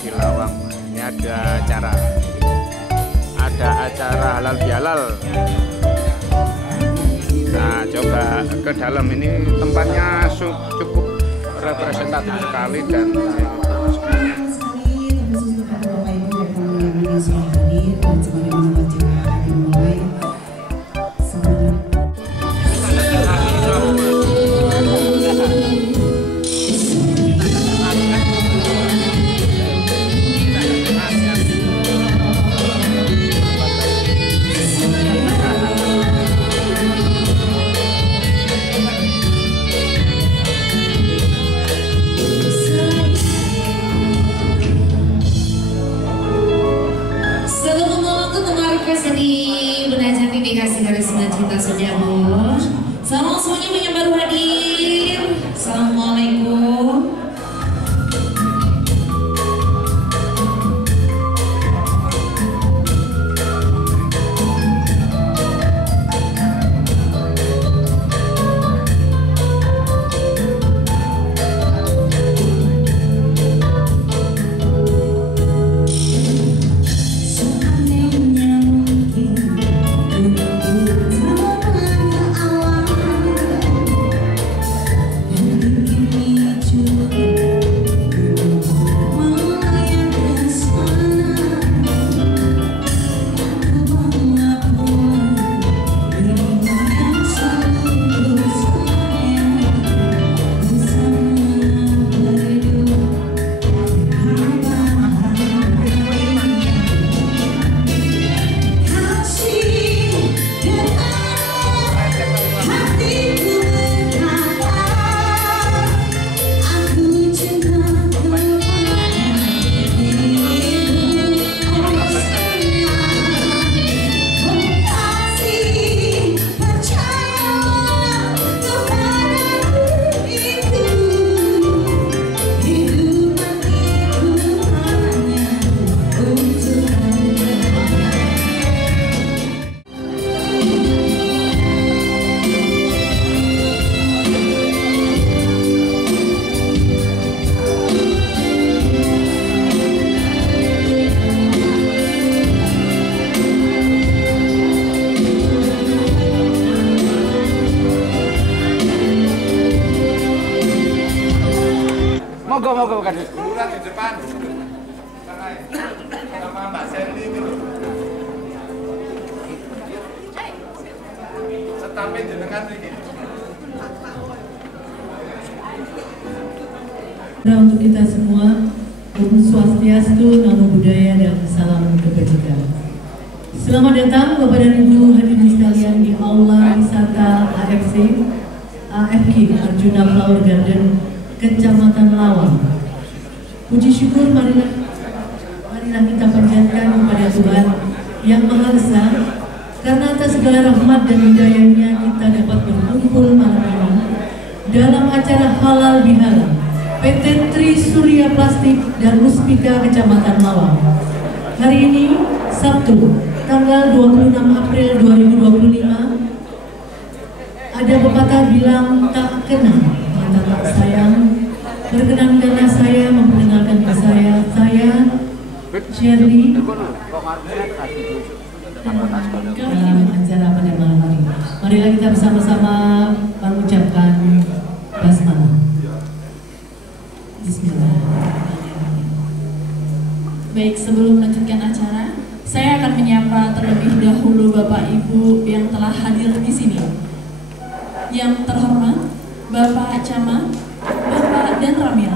di Lawang. Ini ada acara halal bihalal. Nah, coba ke dalam, ini tempatnya cukup representatif sekali dan Salam semuanya yang baru hadir. Assalamualaikum. Moga kan Lurah di depan. Sama Mbak Selly itu. Setapin jenengan iki. Untuk kita semua, Om Swastiastu, Namo Buddhaya, dan salam kebajikan. Selamat datang Bapak dan Ibu hadirin sekalian di Aula Wisata AFK Arjuna Flower Garden, Kecamatan Lawang. Puji syukur marilah kita panjatkan kepada Tuhan Yang Maha Esa, karena atas segala rahmat dan hidayahnya kita dapat berkumpul malam ini dalam acara halal bihalal PT Tri Surya Plastik dan Muspika Kecamatan Lawang. Hari ini Sabtu tanggal 26 April 2025, ada pepatah bilang tak kenal maka tak sayang. Perkenankanlah saya memperkenalkan ke saya Shirley dalam acara pada malam hari. Marilah kita bersama-sama mengucapkan basmalah. Bismillahirrahmanirrahim. Baik, sebelum melanjutkan acara, saya akan menyapa terlebih dahulu Bapak Ibu yang telah hadir di sini. Yang terhormat Bapak Camat, Bapak Dan Ramil,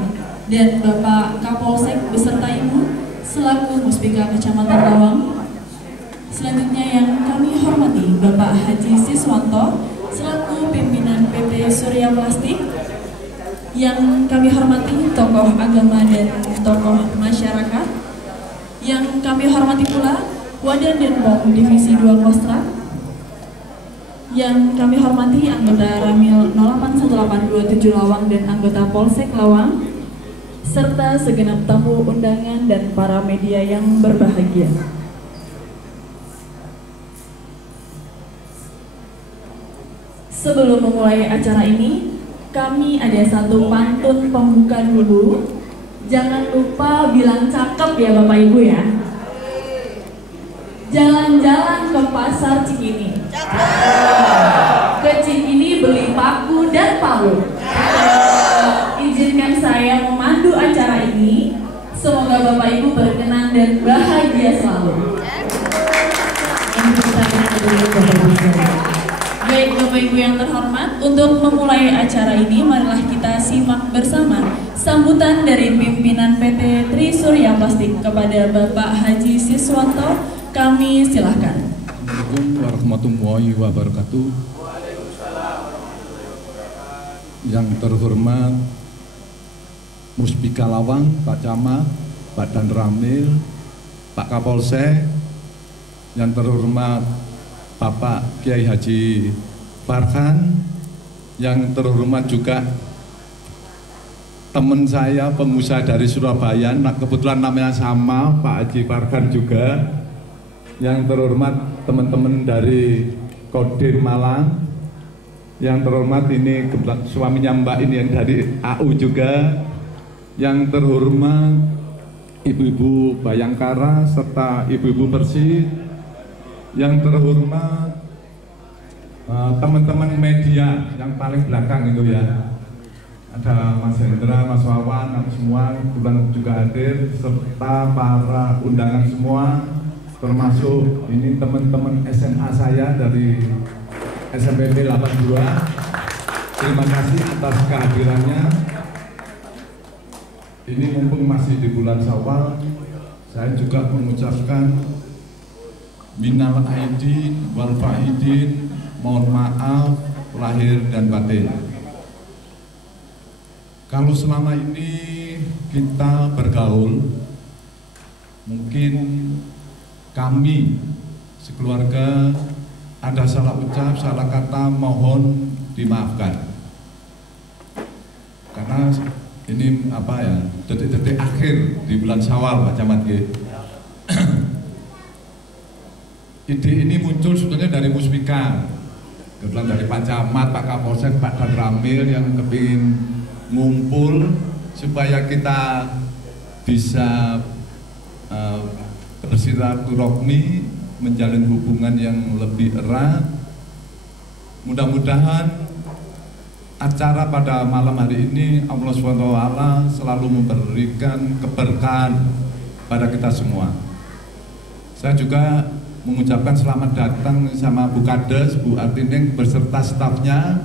dan Bapak Kapolsek beserta Ibu selaku Muspika Kecamatan Lawang. Selanjutnya yang kami hormati Bapak Haji Siswanto selaku pimpinan PT Surya Plastik. Yang kami hormati tokoh agama dan tokoh masyarakat. Yang kami hormati pula Wadan Denpom Divisi 2 Kostrat. Yang kami hormati anggota Ramil 081827 Lawang dan anggota Polsek Lawang, serta segenap tamu undangan dan para media yang berbahagia. Sebelum memulai acara ini, kami ada satu pantun pembuka dulu Jangan lupa bilang cakep ya Bapak Ibu ya. Jalan-jalan ke pasar Cikini. Ke Cikini beli paku dan palu. Izinkan saya memandu acara ini. Semoga Bapak Ibu berkenan dan bahagia selalu. Baik Bapak Ibu yang terhormat, untuk memulai acara ini marilah kita simak bersama sambutan dari pimpinan PT Trisurya Plastik kepada Bapak Haji Siswanto. Kami silahkan. Assalamualaikum warahmatullahi wabarakatuh. Yang terhormat Muspika Lawang, Pak Camat, Pak Dan Ramil, Pak Kapolsek, yang terhormat Bapak Kiai Haji Farhan, yang terhormat juga teman saya pengusaha dari Surabaya, nah kebetulan namanya sama, Pak Haji Farhan juga, yang terhormat teman-teman dari Kodim Malang, yang terhormat ini suaminya Mbak ini yang dari AU juga, yang terhormat ibu-ibu Bayangkara serta ibu-ibu Persis, yang terhormat teman-teman media yang paling belakang itu ya, ada Mas Hendra, Mas Wawan, semua kebetulan juga hadir, serta para undangan semua, termasuk ini teman-teman SMA saya dari SMPP 82. Terima kasih atas kehadirannya. Ini mumpung masih di bulan Syawal, saya juga mengucapkan minal aidin wal faidin, mohon maaf lahir dan batin. Kalau selama ini kita bergaul, mungkin kami sekeluarga ada salah ucap, salah kata, mohon dimaafkan. Karena ini apa ya, detik-detik akhir di bulan Syawal, Pak Camat. Ide ini muncul sebetulnya dari Muspika, kebetulan dari Pak Camat, Pak Kapolsek, Pak Dan Ramil yang kepingin ngumpul supaya kita bisa bersilaturahmi, menjalin hubungan yang lebih erat. Mudah-mudahan acara pada malam hari ini Allah SWT selalu memberikan keberkahan pada kita semua. Saya juga mengucapkan selamat datang sama Bu Kades, Bu Artining beserta stafnya.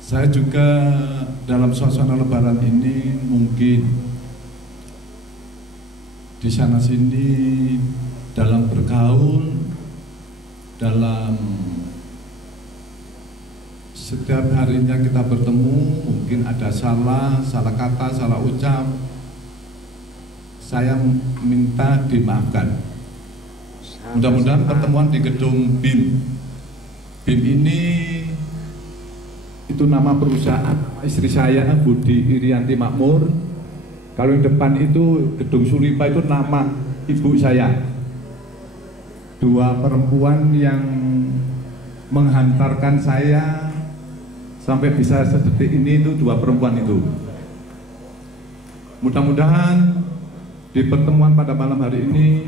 Saya juga dalam suasana lebaran ini mungkin di sana sini dalam bergaul, dalam setiap harinya kita bertemu, mungkin ada salah kata, salah ucap. Saya minta dimaafkan. Mudah-mudahan pertemuan di gedung BIM ini itu nama perusahaan istri saya, Budi Irianti Makmur. Kalau yang depan itu gedung Sulipa itu nama ibu saya. Dua perempuan yang menghantarkan saya sampai bisa sedetik ini, itu dua perempuan itu. Mudah-mudahan di pertemuan pada malam hari ini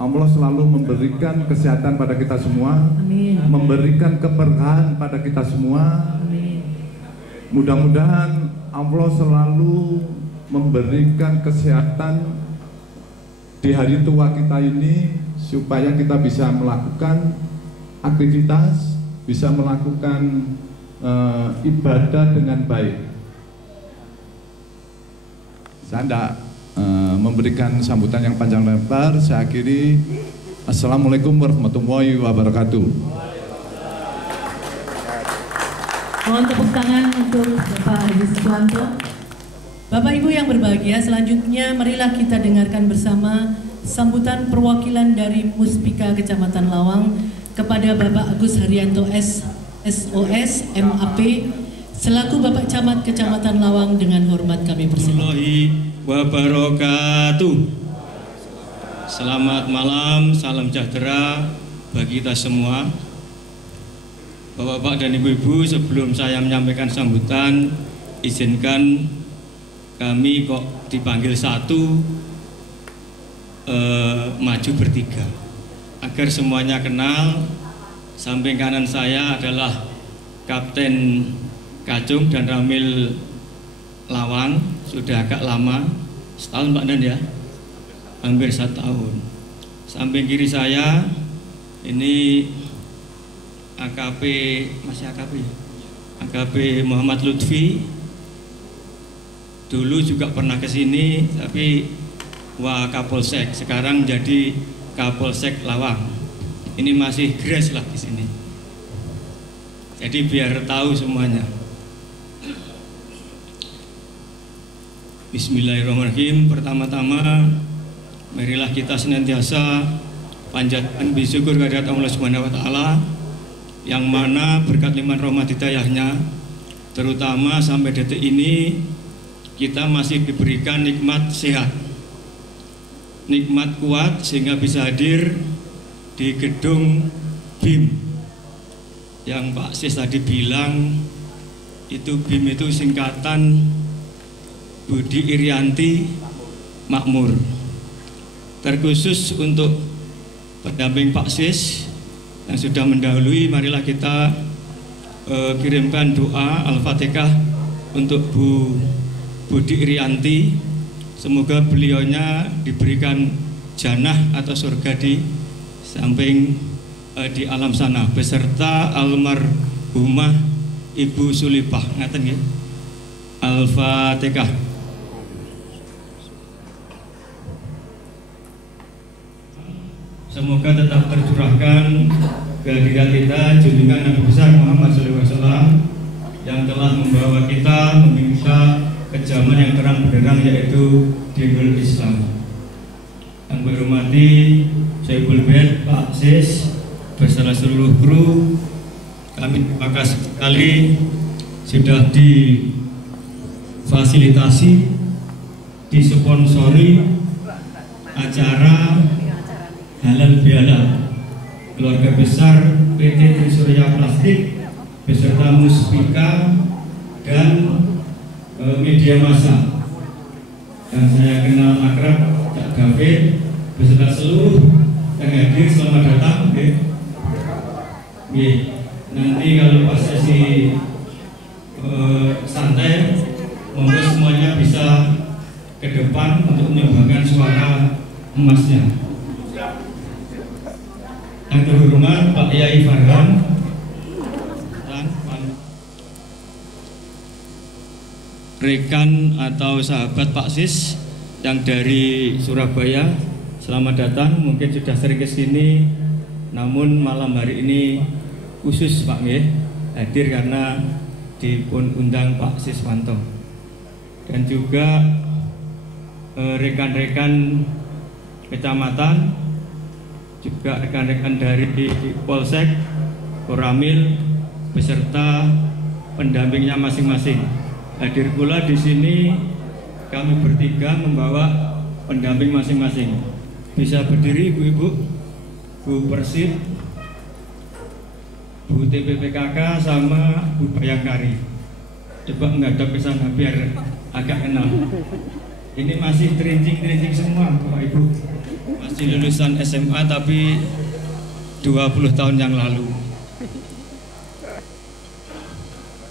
Allah selalu memberikan kesehatan pada kita semua. Amin. Memberikan keberkahan pada kita semua. Amin. Mudah-mudahan Allah selalu memberikan kesehatan di hari tua kita ini supaya kita bisa melakukan aktivitas, bisa melakukan ibadah dengan baik. Saya tidak memberikan sambutan yang panjang lebar, saya akhiri. Assalamualaikum warahmatullahi wabarakatuh. Mohon tepuk tangan untuk Bapak Haji Siswanto. Bapak Ibu yang berbahagia, selanjutnya marilah kita dengarkan bersama sambutan perwakilan dari Muspika Kecamatan Lawang kepada Bapak Agus Haryanto SOS MAP selaku Bapak Camat Kecamatan Lawang. Dengan hormat kami persilakan. Wabarakatuh. Selamat malam, salam sejahtera bagi kita semua. Bapak-bapak dan ibu-ibu, sebelum saya menyampaikan sambutan, izinkan kami kok dipanggil satu, maju bertiga agar semuanya kenal. Samping kanan saya adalah Kapten Kacung dan Ramil Lawang, sudah agak lama, setahun Pak Dan ya, hampir 1 tahun. Samping kiri saya ini AKP, masih AKP Muhammad Lutfi, dulu juga pernah ke sini tapi Wakapolsek, sekarang jadi Kapolsek Lawang. Ini masih grace lah di sini. Jadi biar tahu semuanya. Bismillahirrahmanirrahim. Pertama-tama marilah kita senantiasa panjatkan bersyukur kehadirat Allah Subhanahu wa taala yang mana berkat limpahan rahmat hidayahnya terutama sampai detik ini kita masih diberikan nikmat sehat, nikmat kuat sehingga bisa hadir di gedung BIM yang Pak Sis tadi bilang itu BIM itu singkatan Budi Irianti Makmur. Terkhusus untuk pendamping Pak Sis yang sudah mendahului, marilah kita kirimkan doa Al-Fatihah untuk Bu Budi Irianti. Semoga beliaunya diberikan jannah atau surga di samping di alam sana beserta almarhumah Ibu Sulipah. Ngaten nggih. Al-Fatihah. Semoga tetap tercurahkan kehadiran kita junjungan Nabi besar Muhammad SAW yang telah membawa kita meminta ke zaman yang terang benderang yaitu dinul Islam. Yang berhormati Syekhul Bed, Pak Sis, beserta seluruh kru, kami terima kasih sekali sudah difasilitasi, disponsori acara halal bihalal keluarga besar PT Trisurya Plastik beserta Muspika dan media massa yang saya kenal akrab Cak David beserta seluruh yang hadir, selamat datang. Nanti kalau pas sesi santai, monggo semuanya bisa ke depan untuk menyumbangkan suara emasnya. Yang terhormat Pak Yai Farhan dan rekan atau sahabat Pak Sis yang dari Surabaya, selamat datang. Mungkin sudah sering ke sini, namun malam hari ini khusus Pak nggih hadir karena dipun undang Pak Siswanto. Dan juga rekan-rekan kecamatan, juga rekan-rekan dari Polsek, Koramil beserta pendampingnya masing-masing. Hadir pula di sini kami bertiga membawa pendamping masing-masing. Bisa berdiri Ibu-ibu, Bu Persib, Bu TPPKK sama Bu Bayangkari. Coba menghadap ke sana biar agak enak. Ini masih terinjing-terinjing semua Bapak Ibu. Masih lulusan SMA tapi 20 tahun yang lalu.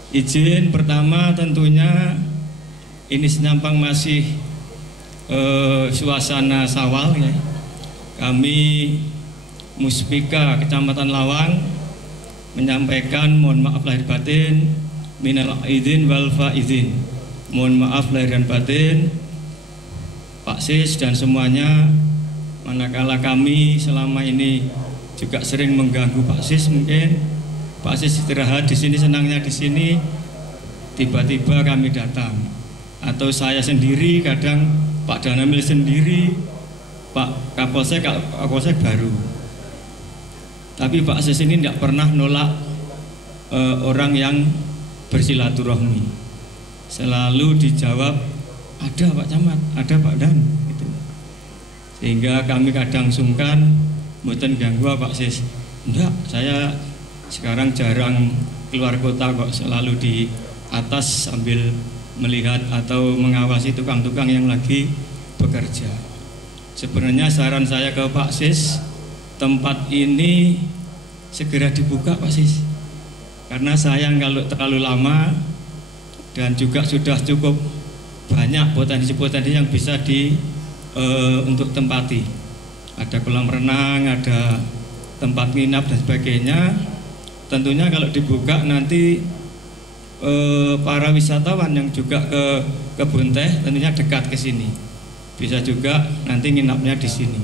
Izin pertama tentunya ini Senampang masih suasana Sawal ya. Kami Muspika Kecamatan Lawang menyampaikan mohon maaf lahir batin, minal aidin wal faizin. Mohon maaf lahir dan batin Pak Sis dan semuanya, manakala kami selama ini juga sering mengganggu Pak Sis. Mungkin Pak Sis istirahat di sini, senangnya di sini, tiba-tiba kami datang, atau saya sendiri, kadang Pak Danamil sendiri, Pak Kapolsek baru. Tapi Pak Sis ini tidak pernah nolak orang yang bersilaturahmi. Selalu dijawab, ada Pak Camat, ada Pak Dan gitu. Sehingga kami kadang sungkan mboten ganggu Pak Sis. Enggak, saya sekarang jarang keluar kota kok, selalu di atas sambil melihat atau mengawasi tukang-tukang yang lagi bekerja. Sebenarnya saran saya ke Pak Sis, tempat ini segera dibuka Pak Sis, karena sayang kalau terlalu lama dan juga sudah cukup banyak potensi-potensi yang bisa untuk tempati. Ada kolam renang, ada tempat nginap dan sebagainya. Tentunya kalau dibuka nanti para wisatawan yang juga ke Kebun Teh tentunya dekat ke sini. Bisa juga nanti nginapnya di sini.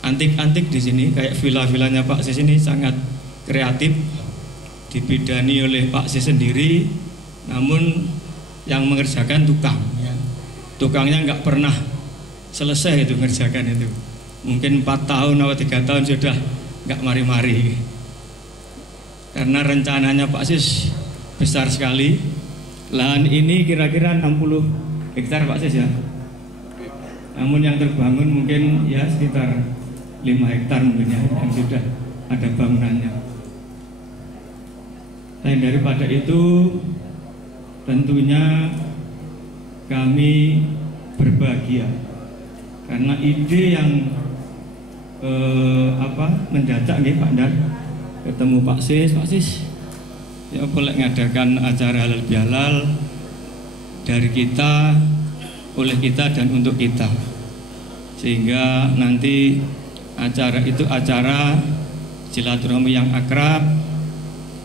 Antik-antik di sini kayak villa-villanya Pak Sis ini sangat kreatif, dibidani oleh Pak Sis sendiri. Namun yang mengerjakan tukang, ya. Tukangnya nggak pernah selesai itu mengerjakan itu. Mungkin 4 tahun atau 3 tahun sudah nggak mari-mari. Karena rencananya Pak Sis besar sekali. Lahan ini kira-kira 60 hektar Pak Sis ya. Namun yang terbangun mungkin ya sekitar 5 hektar mungkin ya, yang sudah ada bangunannya. Lain daripada itu, tentunya kami berbahagia karena ide yang mendadak nih Pak Dar, ketemu Pak Sis ya boleh ngadakan acara halal bihalal dari kita, oleh kita dan untuk kita, sehingga nanti acara itu acara silaturahmi yang akrab,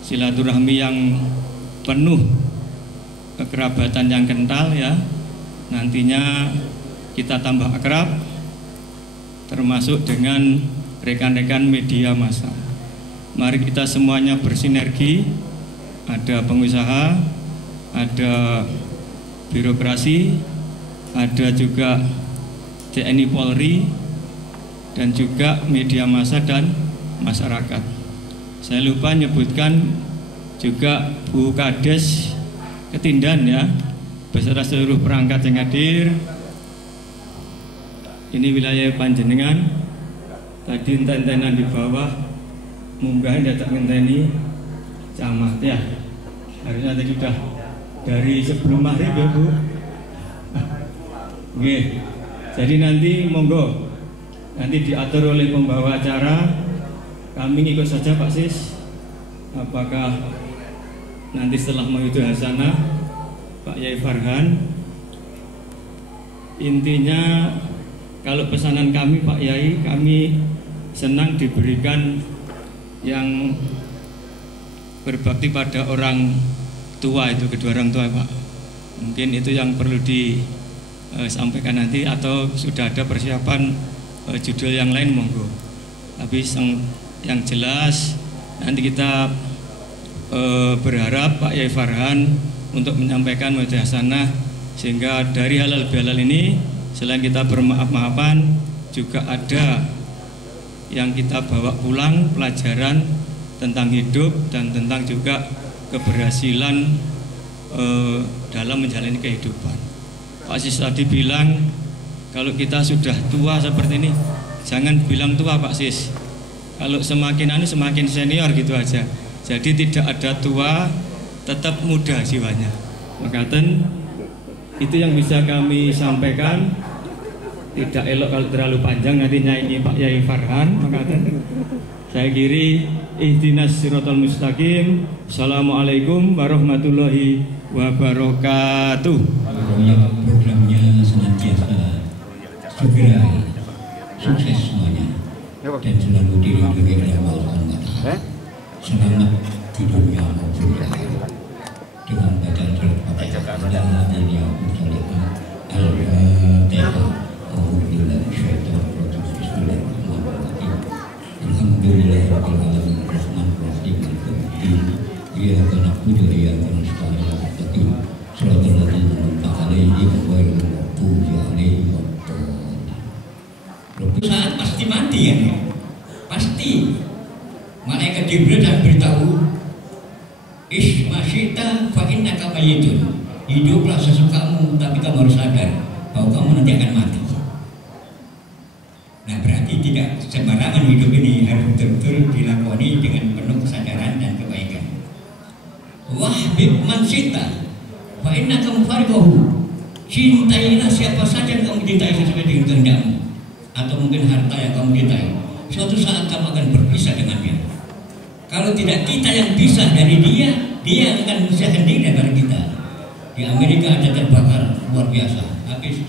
silaturahmi yang penuh kekerabatan yang kental ya. Nantinya kita tambah akrab, termasuk dengan rekan-rekan media massa. Mari kita semuanya bersinergi, ada pengusaha, ada birokrasi, ada juga TNI Polri, dan juga media massa dan masyarakat. Saya lupa menyebutkan juga Bu Kades Ketindan ya, beserta seluruh perangkat yang hadir. Ini wilayah panjenengan. Tadi enten-entenan di bawah, munggah datang ngenteni camat ya. Harusnya tadi sudah dari sebelum maghrib ya Bu. Oke. Jadi nanti monggo, nanti diatur oleh pembawa acara. Kami ngikut saja Pak Sis. Apakah nanti setelah menuju hasanah Pak Yai Farhan? Intinya kalau pesanan kami Pak Yai, kami senang diberikan yang berbakti pada orang tua, itu kedua orang tua Pak. Mungkin itu yang perlu disampaikan nanti, atau sudah ada persiapan judul yang lain monggo. Tapi yang jelas nanti kita berharap Pak Yai Farhan untuk menyampaikan wajah hasanah, sehingga dari halal bihalal ini selain kita bermaaf-maafan, juga ada yang kita bawa pulang pelajaran tentang hidup dan tentang juga keberhasilan dalam menjalani kehidupan. Pak Sis tadi bilang kalau kita sudah tua seperti ini, jangan bilang tua Pak Sis. Kalau semakin semakin senior gitu aja. Jadi tidak ada tua, tetap muda jiwanya. Makaten itu yang bisa kami sampaikan. Tidak elok kalau terlalu panjang, nanti nyanyi Pak Yai Farhan. Makaten saya kiri ihdinas siratal mustaqim. Assalamualaikum warahmatullahi wabarakatuh. Programnya senantiasa segera sukses semuanya dan selalu dilindungi oleh Allah SWT. Selamat di dunia maupun akhirat. Dengan bacaan surat Fatihah dan yang musallikan al-Fatihah. Alhamdulillah syaitan rajim. Bismillahirrahmanirrahim. Alhamdulillahirabbil alamin arrahmanirrahim maliki yaumiddin. Iyyaka na'budu wa iyyaka nasta'in ihdinas siratal ladzina an'amta 'alaihim ghairil maghdubi 'alaihim waladdallin. Saat pasti mati ya, pasti. Malaikat Jibril dan beritahu, Ismasyita fa'innaka mayyitun. Hiduplah sesukamu, tapi kamu harus sadar bahwa kamu nanti akan mati. Nah berarti tidak sembarangan hidup ini, harus betul-betul dilakoni dengan penuh kesadaran dan kebaikan. Wahbib man syita Fa innaka mufariquhu. Cintailah siapa saja yang kamu cintai sesuai dengan kehendakmu, atau mungkin harta yang kamu cintai. Suatu saat kamu akan berpisah dengannya. Kalau tidak kita yang pisah dari dia, dia yang akan memisahkan diri dari kita. Di Amerika ada terbakar luar biasa, habis.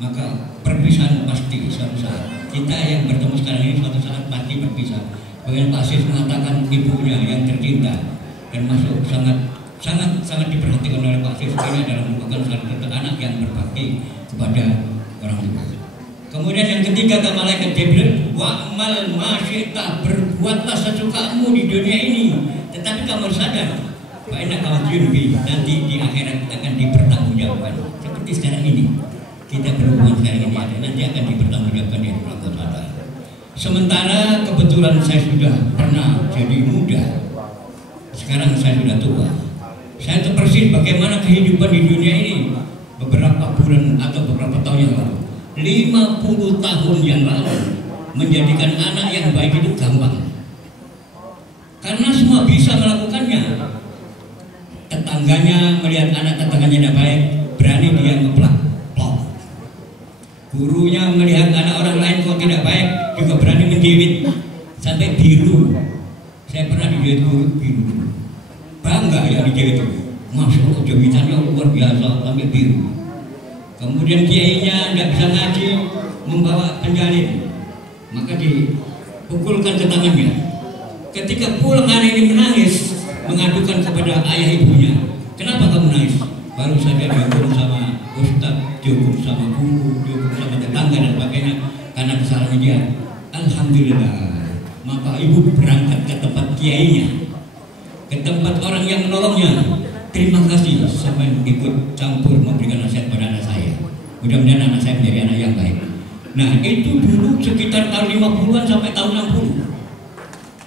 Maka perpisahan pasti suatu saat. Kita yang bertemu sekarang ini suatu saat pasti berpisah. Bagaimana Pak Sis mengatakan ibunya yang tercinta dan masuk sangat diperhatikan oleh Pak Sis ini adalah merupakan salah satu anak yang berbakti kepada orang tua. Kemudian yang ketiga kata malaikat Jibril, wa'mal masyita, berbuatlah sesukamu di dunia ini, tetapi kamu harus sadar, bahwa kamu junbi nanti di akhirat akan dipertanggungjawabkan. Seperti sekarang ini kita berhubungan sekarang ini ada, nanti akan dipertanggungjawabkan di neraka sana. Sementara kebetulan saya sudah pernah jadi muda, sekarang saya sudah tua. Saya tahu persis bagaimana kehidupan di dunia ini beberapa bulan atau beberapa tahun yang lalu. 50 tahun yang lalu menjadikan anak yang baik itu gampang, karena semua bisa melakukannya. Tetangganya melihat anak tetangganya tidak baik, berani dia ngeplak. Gurunya melihat anak orang lain kok tidak baik, juga berani menjewit sampai biru. Saya pernah dijewit guru biru, bangga ya dijewit itu. Masya Allah, jawitannya luar biasa sampai biru. Kemudian kiainya tidak bisa ngaji, membawa penjalin, maka dipukulkan ke tangannya. Ketika pulang anak ini menangis, mengadukan kepada ayah ibunya, kenapa kamu nangis? Baru saja dihukum sama ustadz, dihukum sama guru, dihukum sama tetangga dan sebagainya karena kesalahan dia. Alhamdulillah, maka ibu berangkat ke tempat kiainya, ke tempat orang yang menolongnya. Terima kasih sampai ikut campur memberikan nasihat pada anak saya. Mudah-mudahan anak saya menjadi anak yang baik. Nah itu dulu sekitar tahun 50-an sampai tahun 60.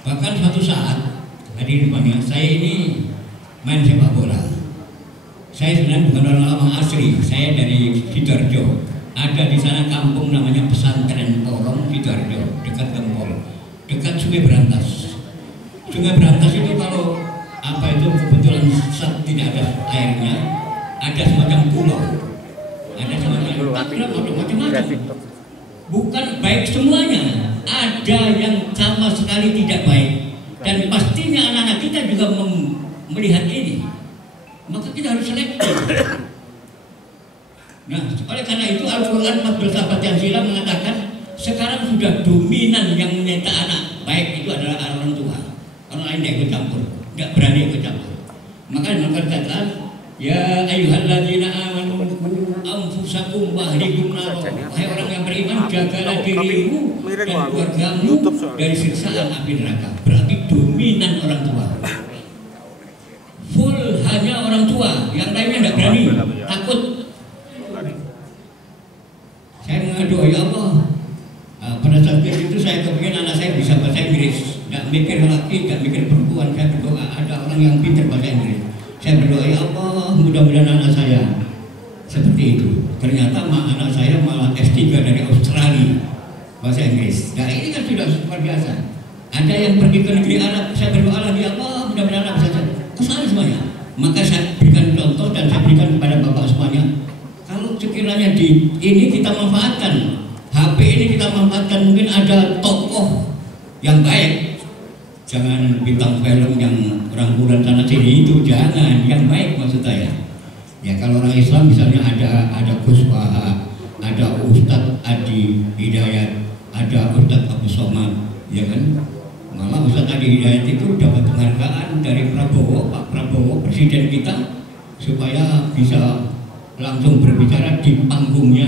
Bahkan suatu saat, hadirin banyak, saya ini main sepak bola. Saya sebenarnya bukan orang lama asli, saya dari Sidoarjo. Ada di sana kampung namanya Pesantren Orong Sidoarjo, dekat Gempol, dekat Sungai Berantas. Sungai Berantas itu kalau apa itu kebetulan saat tidak ada airnya, ada semacam pulau, ada semacam macam-macam. Bukan baik semuanya, ada yang sama sekali tidak baik, dan pastinya anak-anak kita juga melihat ini. Maka kita harus selektif. Nah, oleh karena itu Al-Quran 14 abad yang silam mengatakan sekarang sudah dominan yang menyita anak baik itu adalah orang tua. Orang lain tidak ikut campur, tidak berani ikut campur. Maka dikatakan, ya ayyuhalladzina amanu anfusakum wa ahlikum nar. Wahai orang yang beriman, jagalah dirimu dan keluargamu dari siksaan api neraka. Berarti dominan orang tua. Full hanya orang tua, yang lainnya tidak berani, takut. Saya mengadu, ya Allah, pada saat itu saya kepingin anak saya bisa bahasa Inggris, tidak mikir laki, tidak mikir perempuan. Saya berdoa ada orang yang pintar bahasa Inggris. Saya berdoa, ya Allah, mudah-mudahan anak saya seperti itu. Ternyata anak saya malah S3 dari Australia bahasa Inggris. Nah ini kan sudah luar biasa. Ada yang pergi ke negeri Arab, saya berdoa lagi, ya Allah, mudah-mudahan anak bisa kesana semuanya. Maka saya berikan contoh dan saya berikan kepada bapak semuanya. Kalau sekiranya di ini kita manfaatkan, HP ini kita manfaatkan, mungkin ada tokoh yang baik. Jangan bintang film yang rangkulan sana sini itu, jangan. Yang baik maksud saya. Ya kalau orang Islam misalnya ada Gus Wahab, ada Ustadz Adi Hidayat, ada Ustadz Abu Somad, ya kan? Malah Ustadz Adi Hidayat itu dapat penghargaan dari Prabowo, Pak Prabowo, presiden kita, supaya bisa langsung berbicara di panggungnya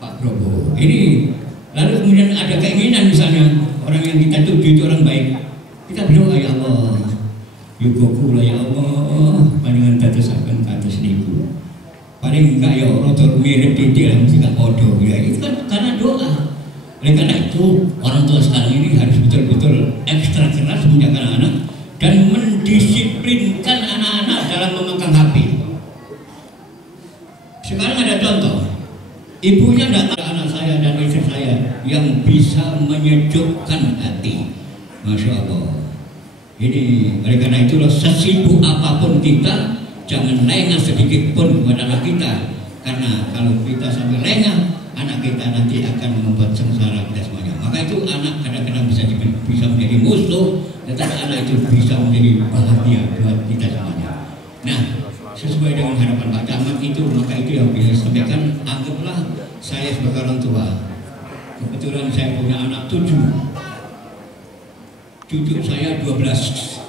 Pak Prabowo. Ini lalu kemudian ada keinginan misalnya orang yang kita tuju itu orang baik, kita berdoa, ya Allah, yugoku ya Allah, panjangan dadosaken kados niku. Paling enggak ya rodok mirip titik lah mesti gak podo ya. Itu kan karena doa. Oleh karena itu orang tua sekarang ini harus betul-betul ekstra keras menjaga anak-anak dan mendisiplinkan anak-anak dalam memegang HP. Sekarang ada contoh, ibunya datang anak saya dan istri saya yang bisa menyejukkan hati. Masya Allah. Ini oleh karena itulah sesibuk apapun kita jangan lengah sedikit pun buat anak kita, karena kalau kita sampai lengah, anak kita nanti akan membuat sengsara kita semuanya. Maka itu anak kadang-kadang bisa menjadi musuh, tetapi anak itu bisa menjadi bahagia buat kita semuanya. Nah, sesuai dengan harapan Pak Camat itu, maka itu yang bisa sampaikan. Anggaplah saya sebagai orang tua, kebetulan saya punya anak 7, cucu saya 12.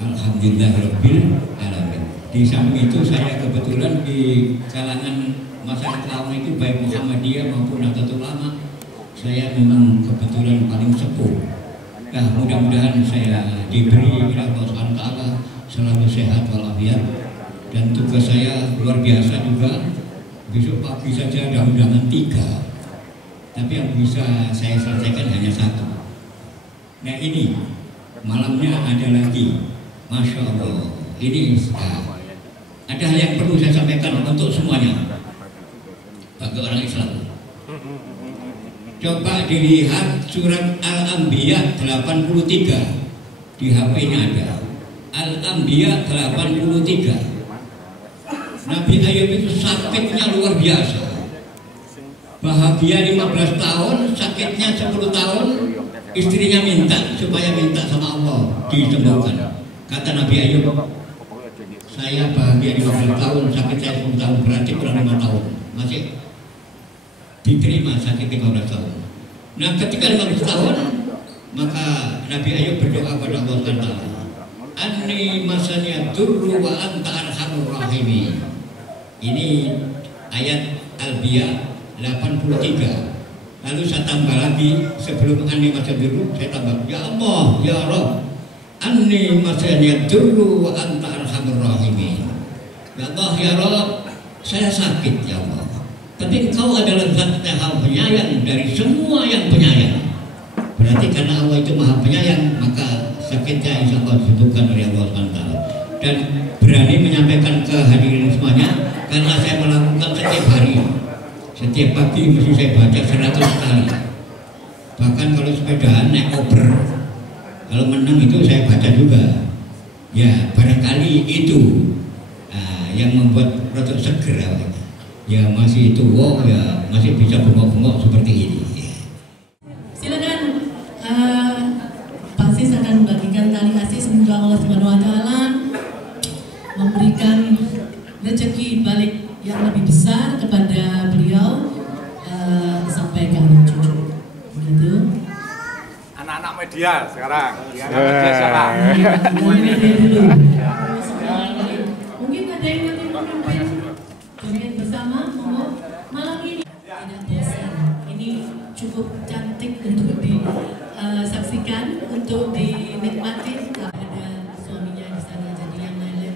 Alhamdulillahirabbil alamin. Di samping itu saya kebetulan di kalangan masyarakat Lawang itu baik Muhammadiyah maupun Nahdlatul Ulama, saya memang kebetulan paling sepuh. Nah, mudah-mudahan saya diberi oleh Allah SWT selalu sehat walafiat, dan tugas saya luar biasa juga. Besok pagi saja ada undangan 3, tapi yang bisa saya selesaikan hanya 1. Nah, ini malamnya ada lagi, Masya Allah. Ini ada hal yang perlu saya sampaikan untuk semuanya bagi orang Islam. Coba dilihat surat Al-Anbiya 83, di HP-nya ada Al-Anbiya 83. Nabi Ayub itu sakitnya luar biasa, bahagia 15 tahun, sakitnya 10 tahun. Istrinya minta supaya minta sama Allah disembuhkan. Kata Nabi Ayub, saya bahagia 15 tahun, sakit saya 10 tahun, berarti kurang 5 tahun masih diterima sakit 15 tahun. Nah, ketika 15 tahun, maka Nabi Ayub berdoa pada Allah SWT, Anni masanya durru wa anta arhamur rahimin. Ini ayat Al-Anbiya 83. Lalu saya tambah lagi, sebelum Anni masanya durru, saya tambah, ya Allah, ya Rabb, Anni masanya durru wa anta arhamur rahimin. Ya Allah, ya Rabb, saya sakit ya Allah, tapi Engkau adalah Zat yang penyayang dari semua yang penyayang. Berarti karena Allah itu maha penyayang, maka sakitnya insya Allah disembuhkan oleh Allah SWT. Dan berani menyampaikan ke hadirin semuanya, karena saya melakukan setiap hari, setiap pagi mesti saya baca 100 kali. Bahkan kalau sepedaan naik Uber, kalau menang itu saya baca juga. Ya, barangkali itu yang membuat rotok seger awalnya. Ya masih tua, ya masih bisa bengok-bengok seperti ini. Silakan Pak Sis akan membagikan tali kasih. Semoga Allah SWT memberikan rezeki balik yang lebih besar kepada beliau, sampai ke cucu. Begitu. Anak-anak media sekarang, anak media sekarang. Media dulu. Mungkin ada yang nanti memimpin joget bersama, malam ini tidak bosan. Ini cukup cantik untuk disaksikan, untuk dinikmati. Ada suaminya di sana, jadi yang lain-lain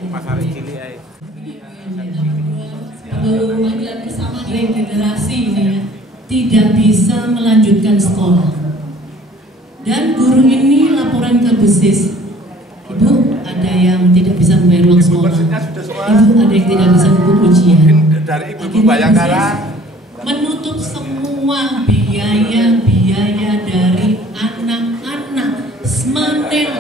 panggilan bersama generasi ini ya, tidak bisa melanjutkan sekolah. Dan guru ini laporan ke Bu Sis, Ibu ada yang tidak bisa membayar uang sekolah, Ibu ada yang tidak bisa ikut ujian. Dari Ibu Bayangkara menutup semua biaya-biaya dari anak-anak Semanel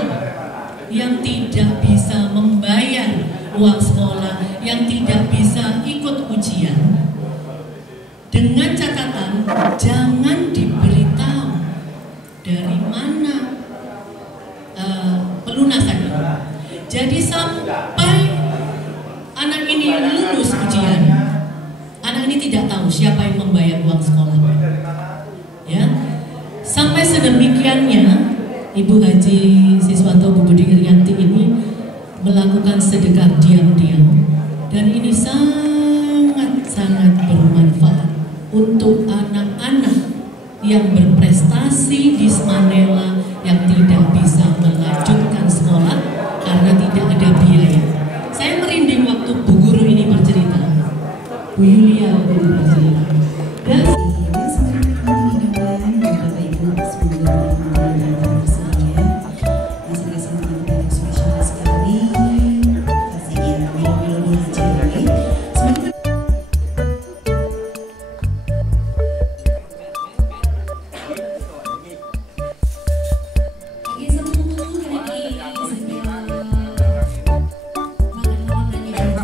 yang tidak bisa membayar uang sekolah, yang tidak bisa ikut ujian, dengan catatan jangan diberitahu dari mana pelunasannya. Jadi sampai anak ini lulus ujian, anak ini tidak tahu siapa yang membayar uang sekolah. Ya, sampai sedemikiannya Ibu Haji Siswanto Bu Budi Irianti ini melakukan sedekah diam-diam, dan ini sangat-sangat bermanfaat untuk anak-anak yang berprestasi di Semanela yang tidak bisa melanjutkan sekolah karena tidak ada biaya. Saya merinding waktu Bu Guru ini bercerita, Bu Yulia Guru bercerita. Dan Oke, sebelum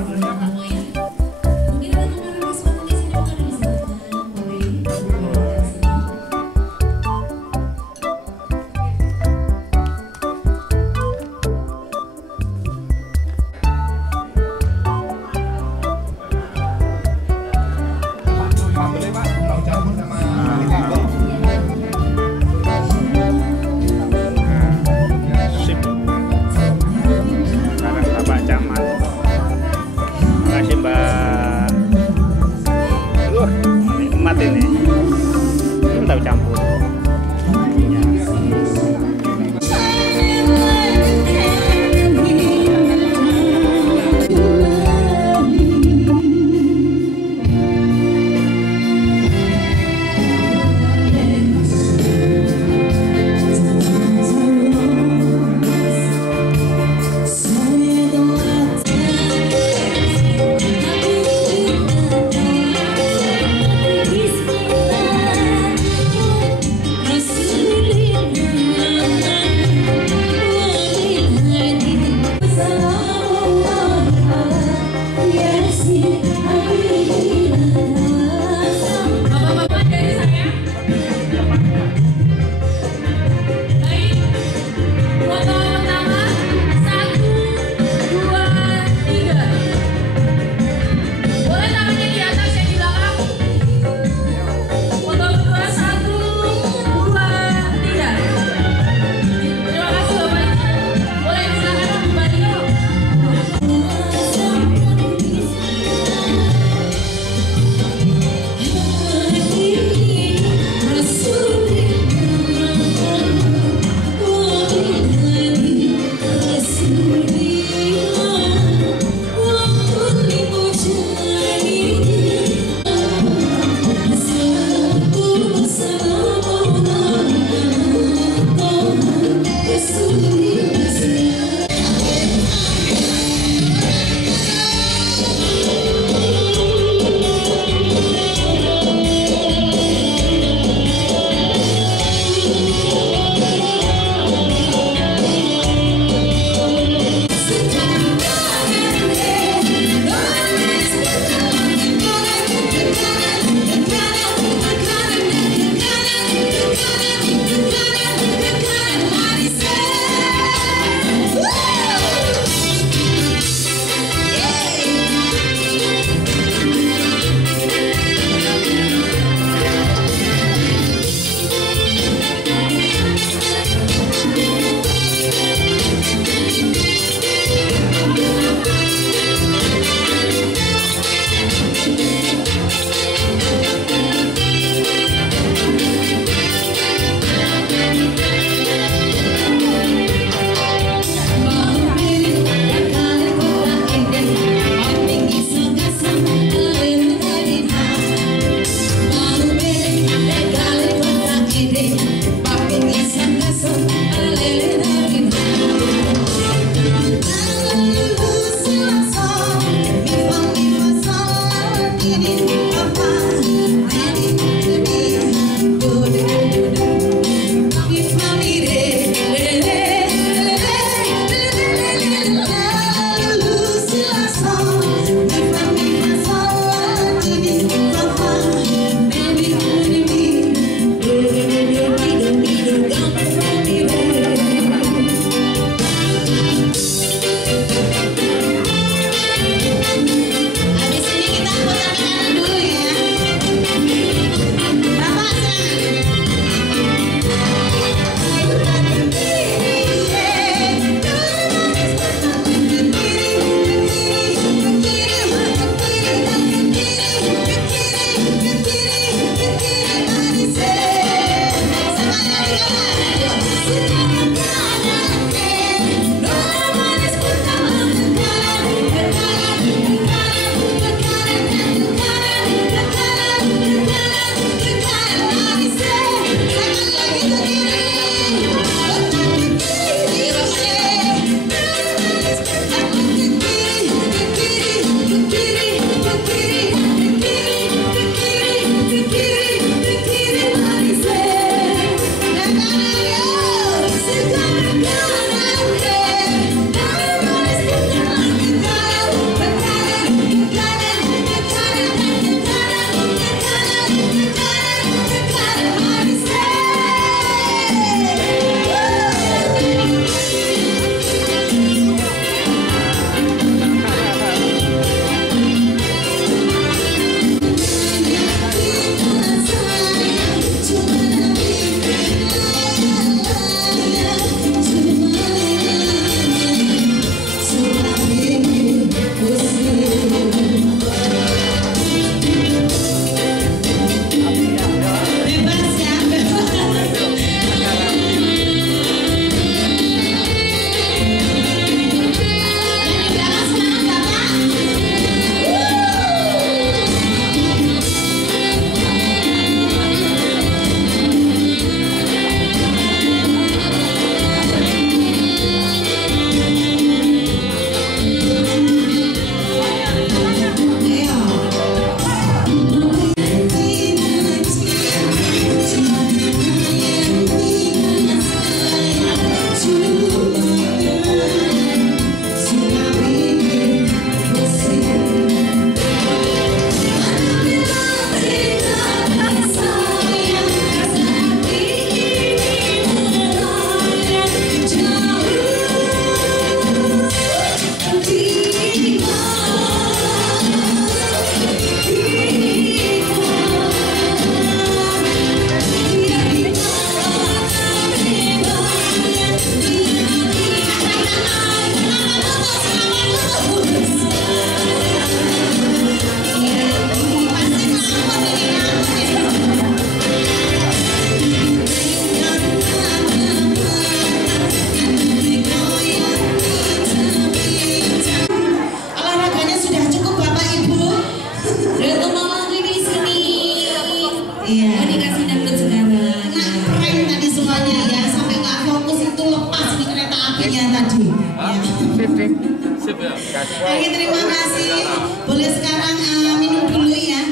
Oke, terima kasih. Boleh sekarang minum dulu ya.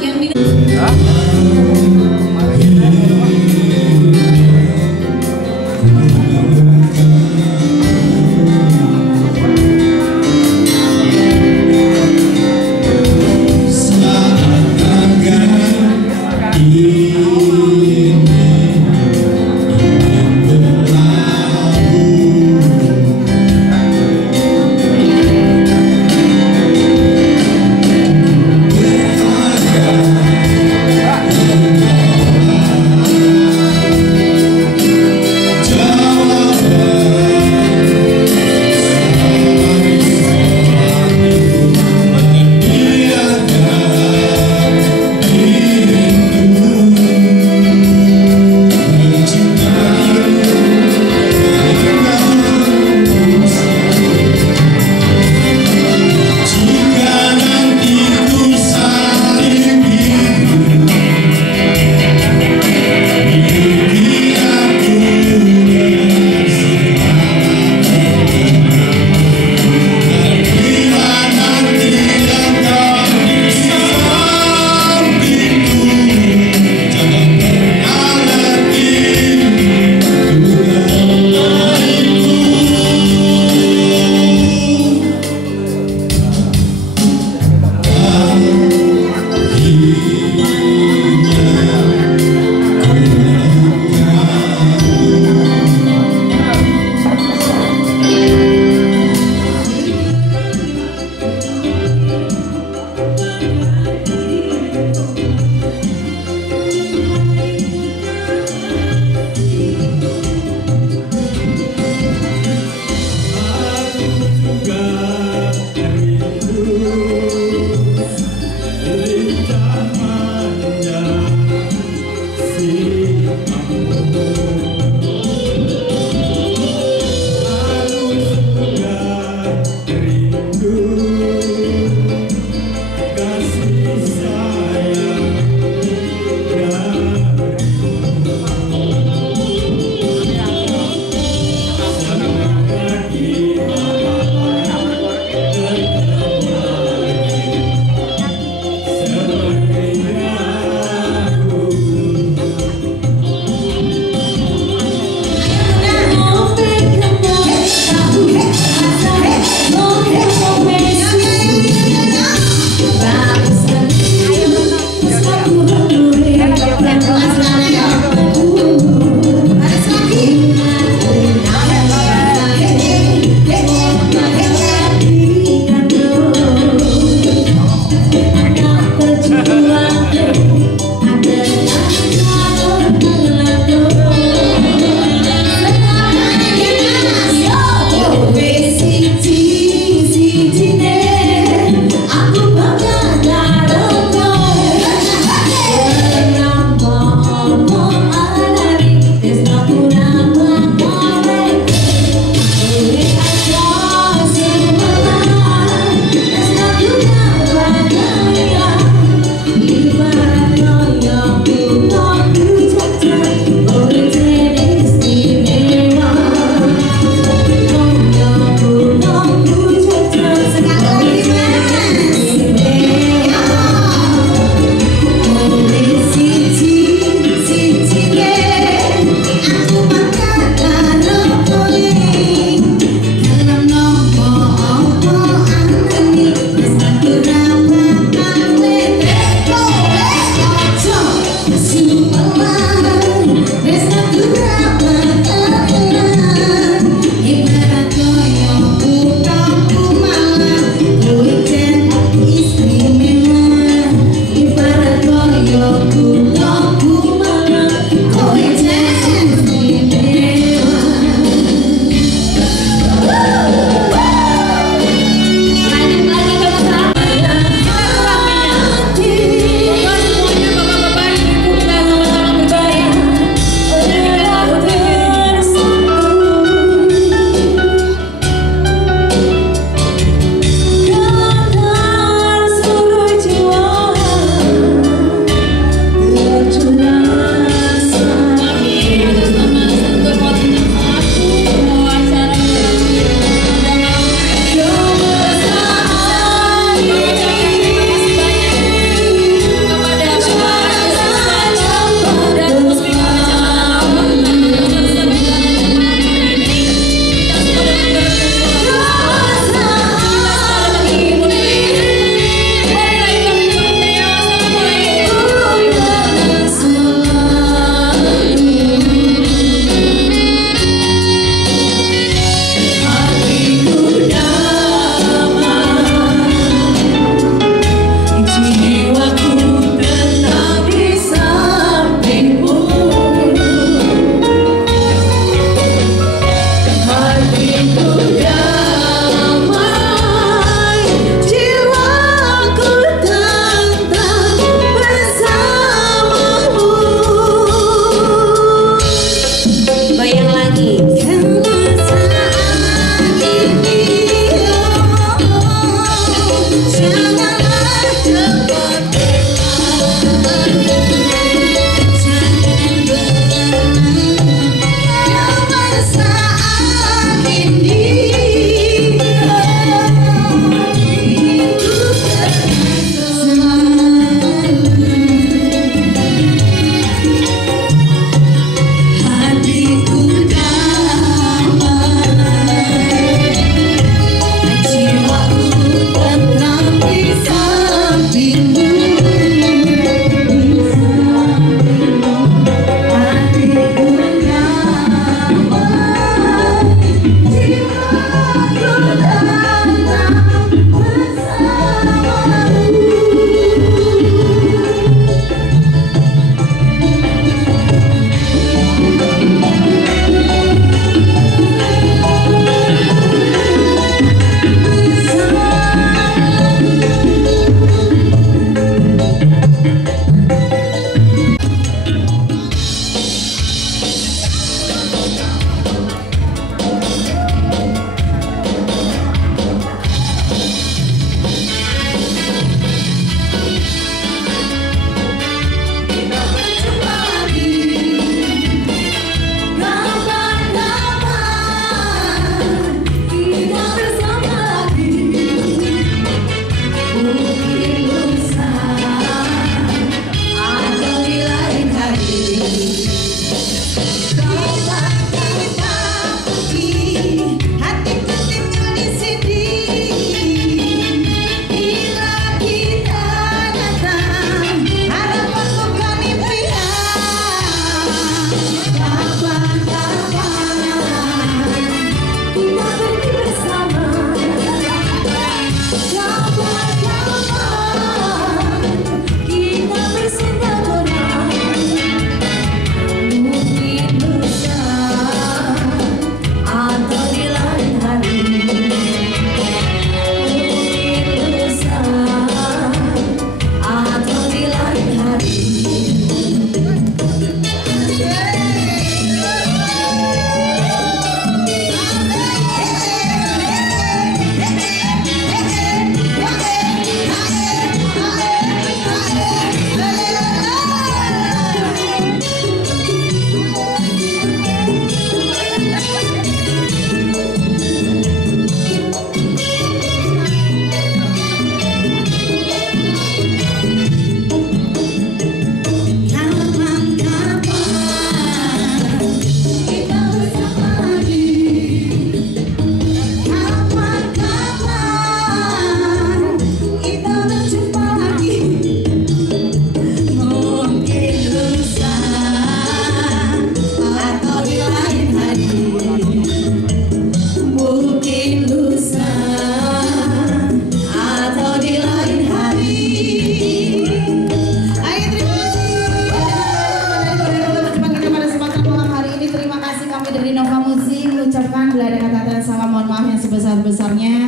Yang minum. Yeah.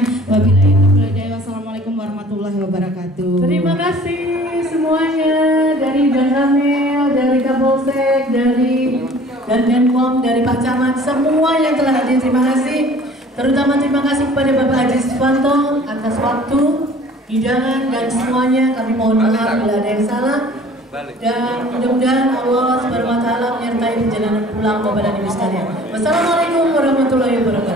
Wabillahi taufiq wal hidayah. Wassalamualaikum warahmatullahi wabarakatuh. Terima kasih semuanya dari Dan Ramil, dari Kapolsek, dari dan Denpom, dari Pak Camat, semua yang telah hadir. Terima kasih. Terutama terima kasih kepada Bapak Haji Suwanto atas waktu, hidangan dan semuanya. Kami mohon maaf bila ada yang salah. Dan mudah-mudahan Allah Subhanahu wa taala menyertai perjalanan pulang Bapak dan Ibu sekalian. Wassalamualaikum warahmatullahi wabarakatuh.